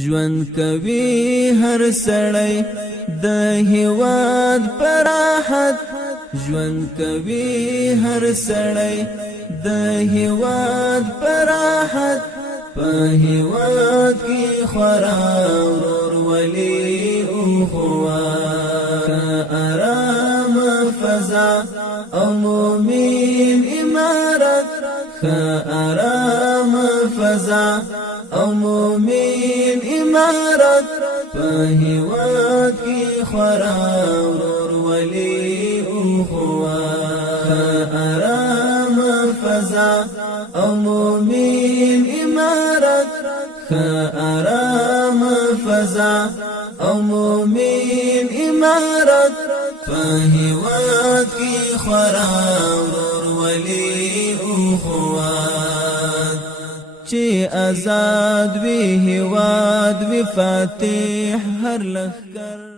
ژوند کوي هر سړی د هیواد پراحت ژوند کوي هر سړی د هیواد پراحت په هیواد کې خورا ورور ولی او خوات آرام فضا او مومن امارت آرام فضا او مومن امارت په هیواد کې خورا ورور ولی او خوات آرام فضا او مومن امارت آرام فضا او مومن امارت په هیواد کې خورا ورور ولی او خوات چې آزاد وی هیواد وی فاتح هر لخر